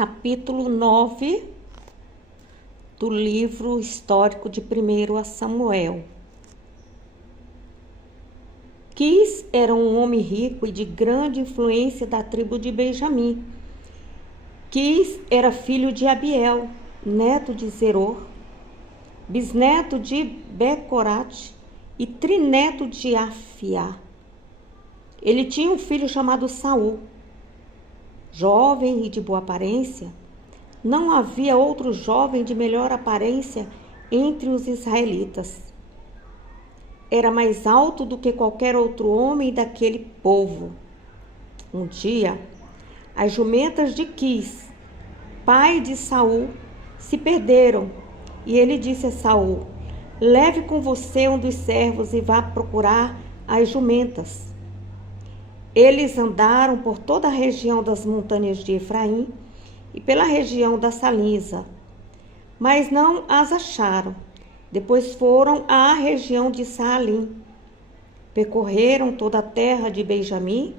capítulo 9 do livro histórico de 1 Samuel. Quis era um homem rico e de grande influência da tribo de Benjamim. Quis era filho de Abiel, neto de Zeror, bisneto de Becorate e trineto de Afiá. Ele tinha um filho chamado Saul, jovem e de boa aparência. Não havia outro jovem de melhor aparência entre os israelitas. Era mais alto do que qualquer outro homem daquele povo. Um dia, as jumentas de Quis, pai de Saul, se perderam, e ele disse a Saul: leve com você um dos servos e vá procurar as jumentas. Eles andaram por toda a região das montanhas de Efraim e pela região da Salisa, mas não as acharam. Depois foram à região de Saalim. Percorreram toda a terra de Benjamim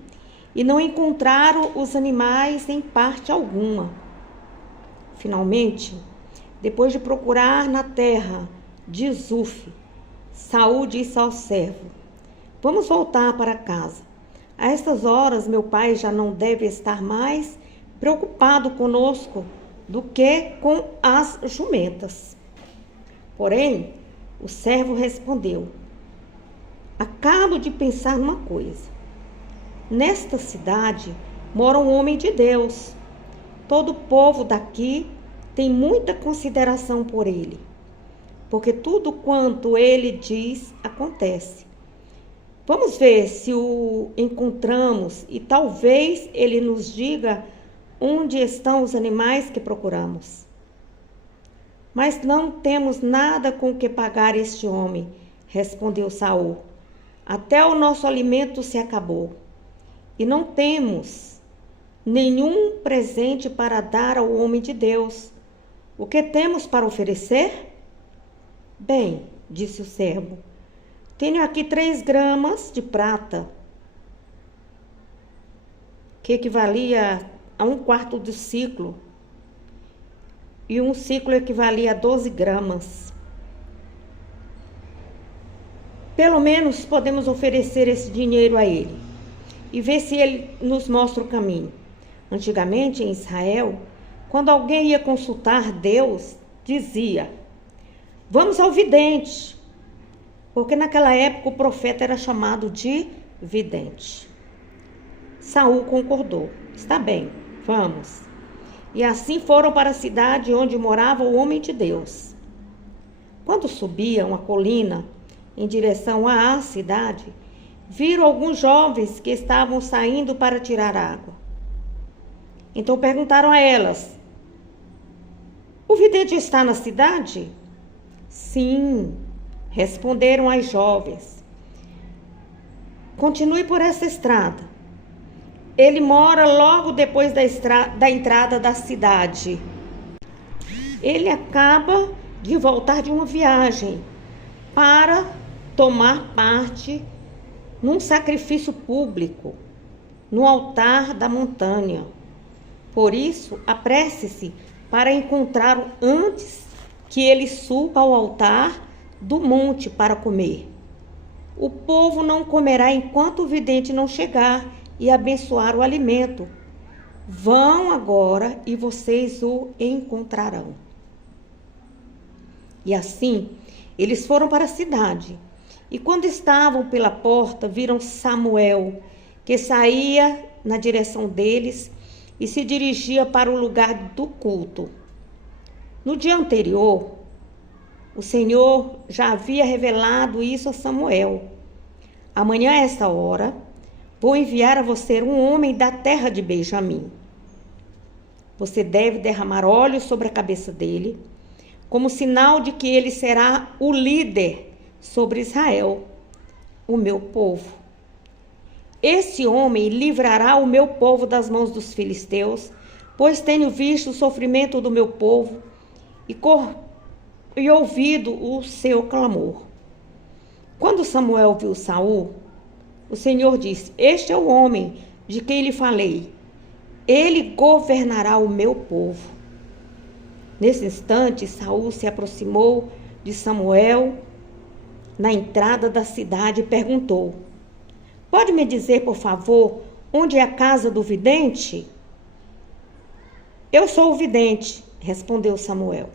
e não encontraram os animais em parte alguma. Finalmente, depois de procurar na terra de Zuf, Saul disse ao servo: vamos voltar para casa. A estas horas, meu pai já não deve estar mais preocupado conosco do que com as jumentas. Porém, o servo respondeu: acabo de pensar numa coisa. Nesta cidade mora um homem de Deus. Todo o povo daqui tem muita consideração por ele, porque tudo quanto ele diz acontece. Vamos ver se o encontramos e talvez ele nos diga onde estão os animais que procuramos. Mas não temos nada com que pagar este homem, respondeu Saul. Até o nosso alimento se acabou e não temos nenhum presente para dar ao homem de Deus. O que temos para oferecer? Bem, disse o servo, tenho aqui 3 gramas de prata, que equivalia a 1/4 do ciclo, e um ciclo equivalia a 12 gramas. Pelo menos podemos oferecer esse dinheiro a ele e ver se ele nos mostra o caminho. Antigamente, em Israel, quando alguém ia consultar Deus, dizia: vamos ao vidente, porque naquela época o profeta era chamado de vidente. Saul concordou: está bem, vamos. E assim foram para a cidade onde morava o homem de Deus. Quando subiam a colina em direção à cidade, viram alguns jovens que estavam saindo para tirar água. Então perguntaram a elas: o vidente está na cidade? Sim, responderam as jovens. Continue por essa estrada. Ele mora logo depois da entrada da cidade. Ele acaba de voltar de uma viagem para tomar parte num sacrifício público no altar da montanha. Por isso, apresse-se para encontrá-lo antes que ele suba ao altar do monte para comer. O povo não comerá enquanto o vidente não chegar e abençoar o alimento. Vão agora e vocês o encontrarão. E assim, eles foram para a cidade. E quando estavam pela porta, viram Samuel, que saía na direção deles e se dirigia para o lugar do culto. No dia anterior, o Senhor já havia revelado isso a Samuel. Amanhã, a esta hora, vou enviar a você um homem da terra de Benjamim. Você deve derramar óleo sobre a cabeça dele, como sinal de que ele será o líder sobre Israel, o meu povo. Esse homem livrará o meu povo das mãos dos filisteus, pois tenho visto o sofrimento do meu povo e ouvido o seu clamor. Quando Samuel viu Saul, o Senhor disse: este é o homem de quem lhe falei. ele governará o meu povo. Nesse instante, Saul se aproximou de Samuel na entrada da cidade e perguntou: pode me dizer, por favor, onde é a casa do vidente? Eu sou o vidente, respondeu Samuel.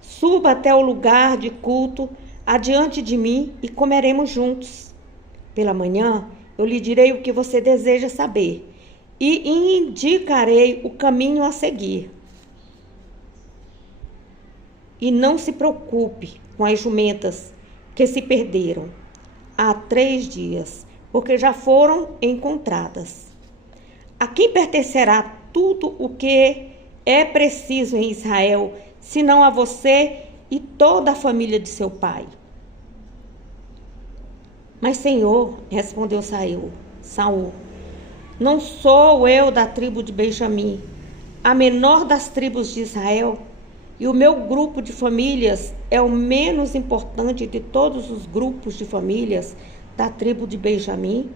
Suba até o lugar de culto adiante de mim e comeremos juntos. Pela manhã, eu lhe direi o que você deseja saber e indicarei o caminho a seguir. E não se preocupe com as jumentas que se perderam há 3 dias, porque já foram encontradas. A quem pertencerá tudo o que é preciso em Israel, senão a você e toda a família de seu pai? Mas, Senhor, respondeu Saul, não sou eu da tribo de Benjamim, a menor das tribos de Israel, e o meu grupo de famílias é o menos importante de todos os grupos de famílias da tribo de Benjamim?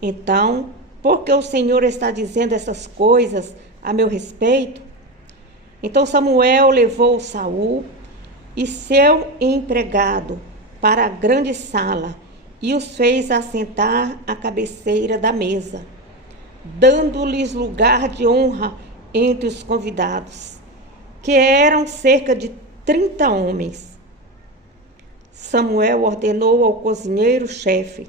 Então, por que o Senhor está dizendo essas coisas a meu respeito? Então Samuel levou Saul e seu empregado para a grande sala e os fez assentar à cabeceira da mesa, dando-lhes lugar de honra entre os convidados, que eram cerca de 30 homens. Samuel ordenou ao cozinheiro-chefe: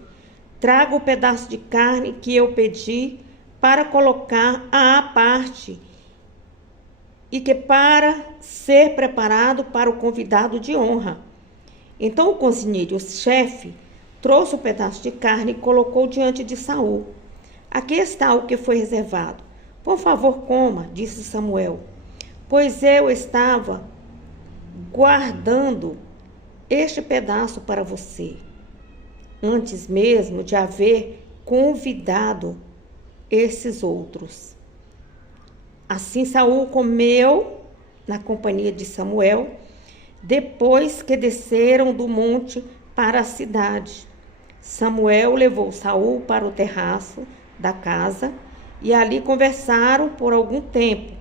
traga o pedaço de carne que eu pedi para colocar à parte e que para ser preparado para o convidado de honra. Então o cozinheiro-chefe trouxe o pedaço de carne e colocou diante de Saul. Aqui está o que foi reservado. Por favor, coma, disse Samuel, pois eu estava guardando este pedaço para você, antes mesmo de haver convidado esses outros. Assim Saul comeu na companhia de Samuel, depois que desceram do monte para a cidade. Samuel levou Saul para o terraço da casa e ali conversaram por algum tempo.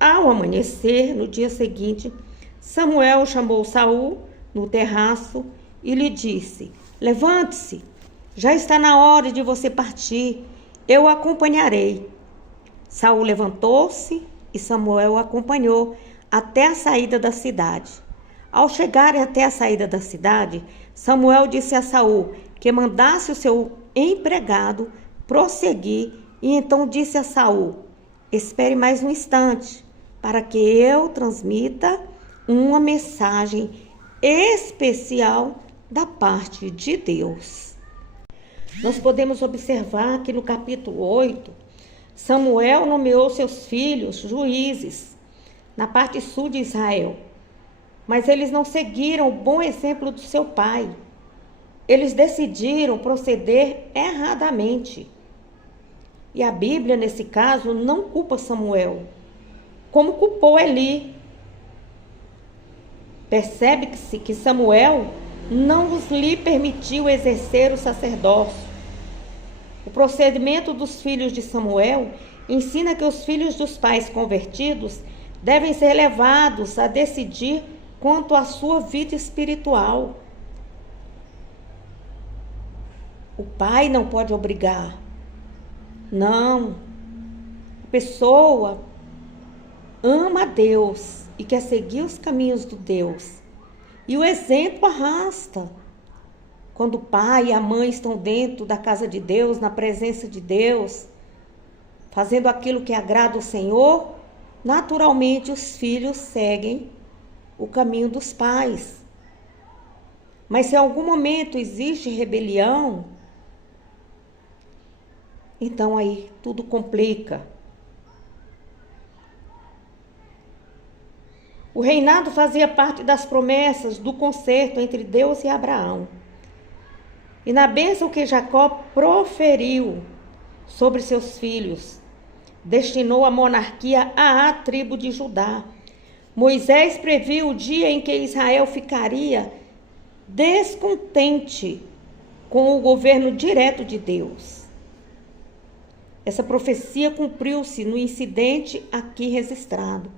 Ao amanhecer, no dia seguinte, Samuel chamou Saul no terraço e lhe disse: levante-se, já está na hora de você partir, eu o acompanharei. Saul levantou-se e Samuel o acompanhou até a saída da cidade. Ao chegarem até a saída da cidade, Samuel disse a Saul que mandasse o seu empregado prosseguir e então disse a Saul: espere mais um instante para que eu transmita uma mensagem especial da parte de Deus. Nós podemos observar que no capítulo 8, Samuel nomeou seus filhos juízes na parte sul de Israel, mas eles não seguiram o bom exemplo do seu pai. Eles decidiram proceder erradamente. E a Bíblia, nesse caso, não culpa Samuel, como culpou Eli. Percebe-se que Samuel não lhe permitiu exercer o sacerdócio. O procedimento dos filhos de Samuel ensina que os filhos dos pais convertidos devem ser levados a decidir quanto à sua vida espiritual. O pai não pode obrigar. Não. A pessoa ama a Deus e quer seguir os caminhos do Deus. E o exemplo arrasta. Quando o pai e a mãe estão dentro da casa de Deus, na presença de Deus, fazendo aquilo que agrada ao Senhor, naturalmente os filhos seguem o caminho dos pais. Mas se em algum momento existe rebelião, então aí tudo complica. O reinado fazia parte das promessas do concerto entre Deus e Abraão. E na bênção que Jacó proferiu sobre seus filhos, destinou a monarquia à tribo de Judá. Moisés previu o dia em que Israel ficaria descontente com o governo direto de Deus. Essa profecia cumpriu-se no incidente aqui registrado,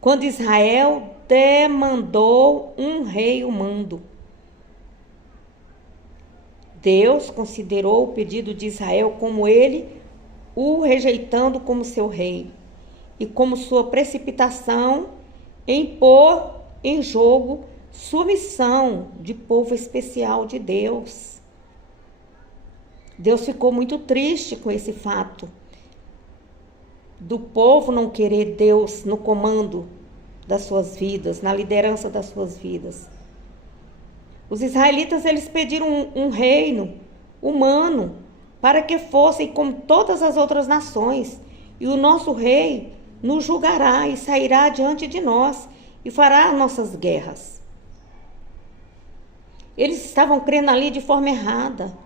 quando Israel demandou um rei humano. Deus considerou o pedido de Israel como ele o rejeitando como seu rei e como sua precipitação em pôr em jogo sua missão de povo especial de Deus. Deus ficou muito triste com esse fato do povo não querer Deus no comando das suas vidas, na liderança das suas vidas. Os israelitas, eles pediram um reino humano para que fossem como todas as outras nações, e o nosso rei nos julgará e sairá diante de nós e fará nossas guerras. Eles estavam crendo ali de forma errada,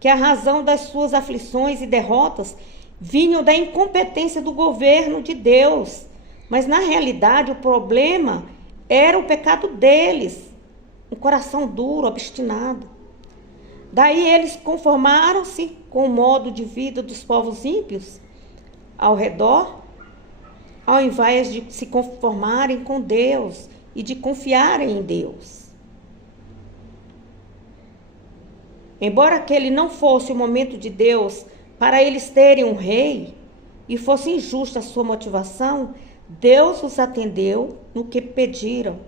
que a razão das suas aflições e derrotas vinham da incompetência do governo de Deus, mas na realidade o problema era o pecado deles, um coração duro, obstinado. Daí eles conformaram-se com o modo de vida dos povos ímpios ao redor, ao invés de se conformarem com Deus e de confiarem em Deus. Embora aquele não fosse o momento de Deus para eles terem um rei, e fosse injusta a sua motivação, Deus os atendeu no que pediram.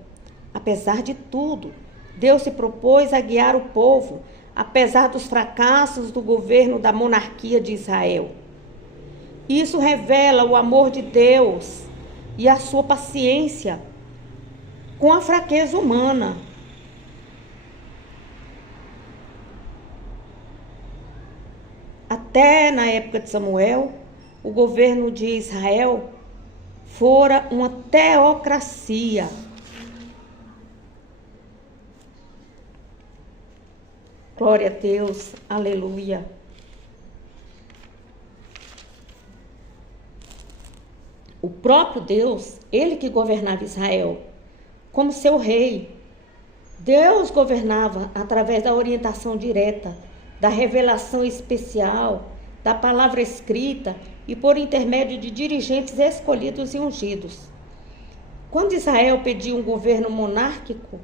Apesar de tudo, Deus se propôs a guiar o povo, apesar dos fracassos do governo da monarquia de Israel. Isso revela o amor de Deus e a sua paciência com a fraqueza humana. Até na época de Samuel, o governo de Israel fora uma teocracia. Glória a Deus, aleluia. O próprio Deus, ele que governava Israel como seu rei. Deus governava através da orientação direta, da revelação especial, da palavra escrita e por intermédio de dirigentes escolhidos e ungidos. Quando Israel pediu um governo monárquico,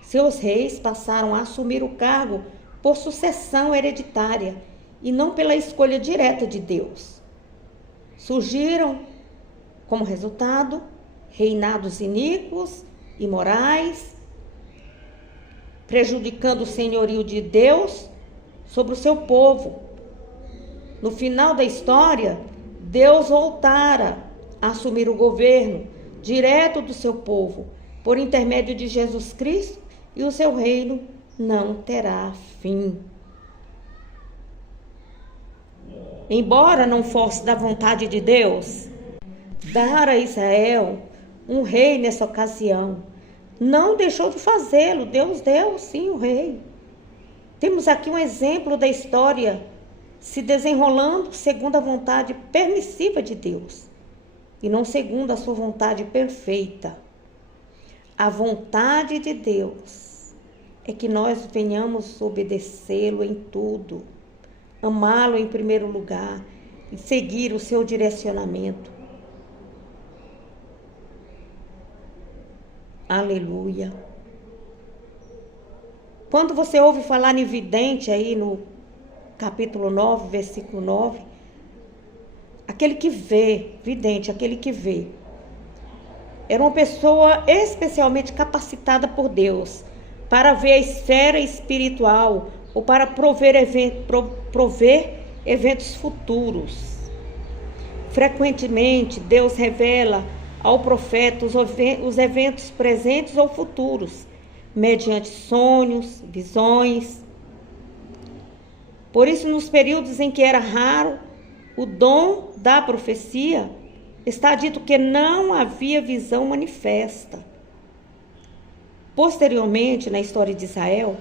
seus reis passaram a assumir o cargo por sucessão hereditária e não pela escolha direta de Deus. Surgiram, como resultado, reinados iníquos, imorais, prejudicando o senhorio de Deus sobre o seu povo. No final da história, Deus voltara a assumir o governo direto do seu povo, por intermédio de Jesus Cristo, e o seu reino não terá fim. Embora não fosse da vontade de Deus dar a Israel um rei nessa ocasião, não deixou de fazê-lo. Deus deu, sim, o rei. Temos aqui um exemplo da história se desenrolando segundo a vontade permissiva de Deus e não segundo a sua vontade perfeita. A vontade de Deus é que nós venhamos obedecê-lo em tudo, amá-lo em primeiro lugar e seguir o seu direcionamento. Aleluia. Quando você ouve falar em vidente aí no capítulo 9, versículo 9, aquele que vê, vidente, aquele que vê, era uma pessoa especialmente capacitada por Deus para ver a esfera espiritual ou para prover eventos futuros. Frequentemente, Deus revela ao profeta os eventos presentes ou futuros, mediante sonhos, visões. Por isso, nos períodos em que era raro o dom da profecia, está dito que não havia visão manifesta. Posteriormente, na história de Israel,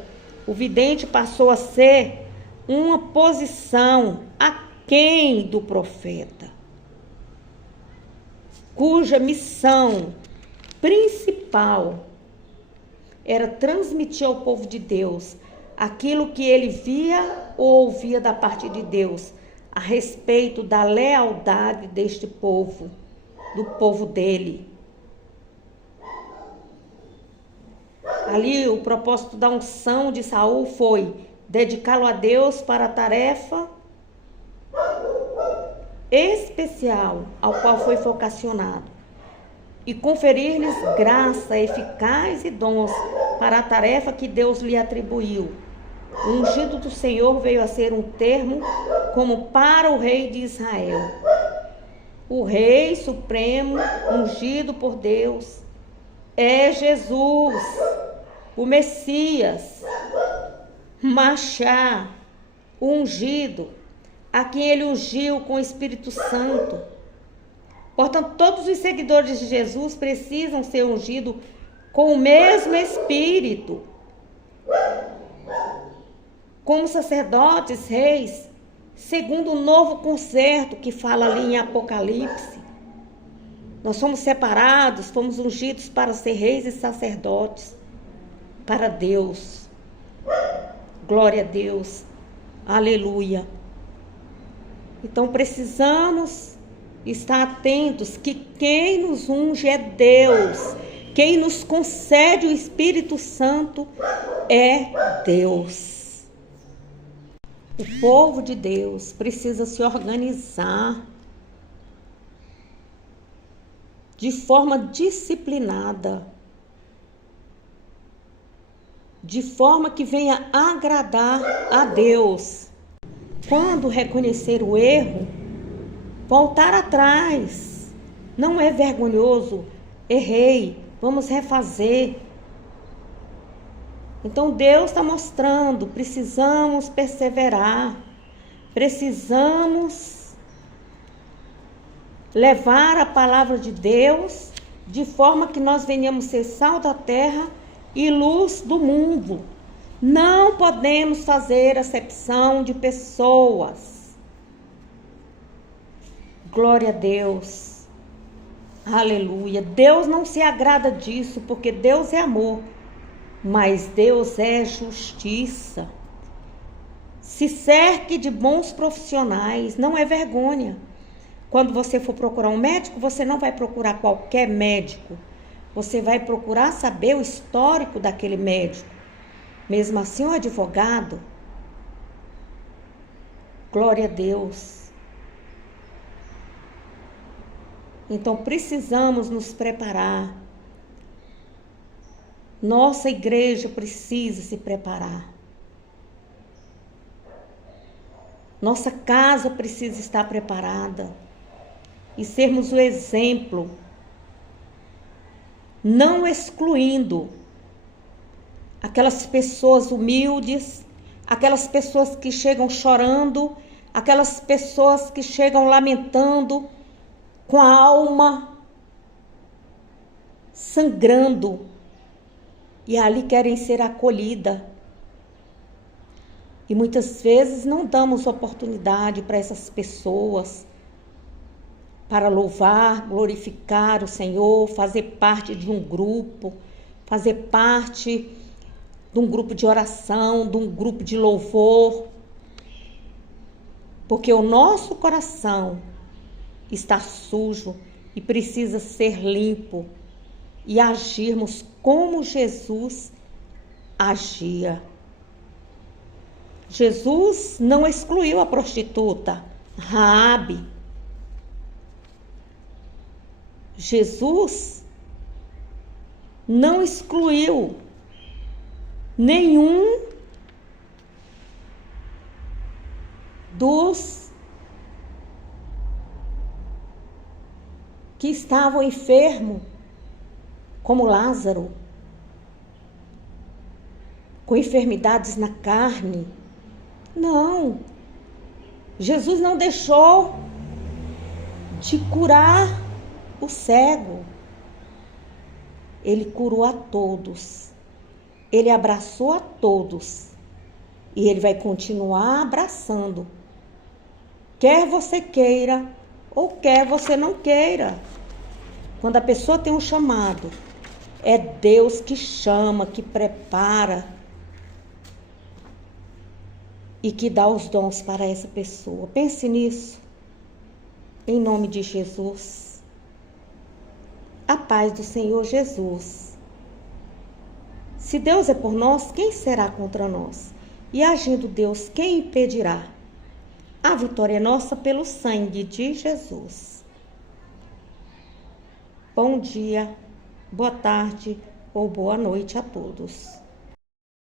o vidente passou a ser uma posição aquém do profeta, cuja missão principal era transmitir ao povo de Deus aquilo que ele via ou ouvia da parte de Deus, a respeito da lealdade deste povo, do povo dele. Ali o propósito da unção de Saul foi dedicá-lo a Deus para a tarefa especial ao qual foi vocacionado e conferir-lhes graça eficaz e dons para a tarefa que Deus lhe atribuiu. O ungido do Senhor veio a ser um termo como para o rei de Israel. O rei supremo, ungido por Deus, é Jesus, o Messias, Machá, o ungido, a quem ele ungiu com o Espírito Santo. Portanto, todos os seguidores de Jesus precisam ser ungidos com o mesmo Espírito. Como sacerdotes, reis, segundo o novo concerto que fala ali em Apocalipse. Nós somos separados, fomos ungidos para ser reis e sacerdotes para Deus. Glória a Deus. Aleluia. Então precisamos estar atentos que quem nos unge é Deus. Quem nos concede o Espírito Santo é Deus. O povo de Deus precisa se organizar de forma disciplinada, de forma que venha agradar a Deus. Quando reconhecer o erro, voltar atrás. Não é vergonhoso. Errei, vamos refazer. Então Deus está mostrando, precisamos perseverar, precisamos levar a palavra de Deus de forma que nós venhamos ser sal da terra e luz do mundo. Não podemos fazer acepção de pessoas. Glória a Deus. Aleluia. Deus não se agrada disso, porque Deus é amor. Mas Deus é justiça. Se cerque de bons profissionais, não é vergonha. Quando você for procurar um médico, você não vai procurar qualquer médico. Você vai procurar saber o histórico daquele médico. Mesmo assim, o advogado, glória a Deus. Então, precisamos nos preparar. Nossa igreja precisa se preparar. Nossa casa precisa estar preparada e sermos o exemplo, não excluindo aquelas pessoas humildes, aquelas pessoas que chegam chorando, aquelas pessoas que chegam lamentando, com a alma sangrando, e ali querem ser acolhidas. E muitas vezes não damos oportunidade para essas pessoas para louvar, glorificar o Senhor, fazer parte de um grupo, fazer parte de um grupo de oração, de um grupo de louvor. Porque o nosso coração está sujo e precisa ser limpo e agirmos como Jesus agia. Jesus não excluiu a prostituta, Raabe. Jesus não excluiu nenhum dos que estavam enfermos, como Lázaro, com enfermidades na carne. Não, Jesus não deixou de curar o cego. Ele curou a todos, ele abraçou a todos e ele vai continuar abraçando, quer você queira ou quer você não queira. Quando a pessoa tem um chamado, é Deus que chama, que prepara. e que dá os dons para essa pessoa. Pense nisso, em nome de Jesus. A paz do Senhor Jesus. Se Deus é por nós, quem será contra nós? E agindo Deus, quem impedirá? A vitória é nossa pelo sangue de Jesus. Bom dia, boa tarde ou boa noite a todos.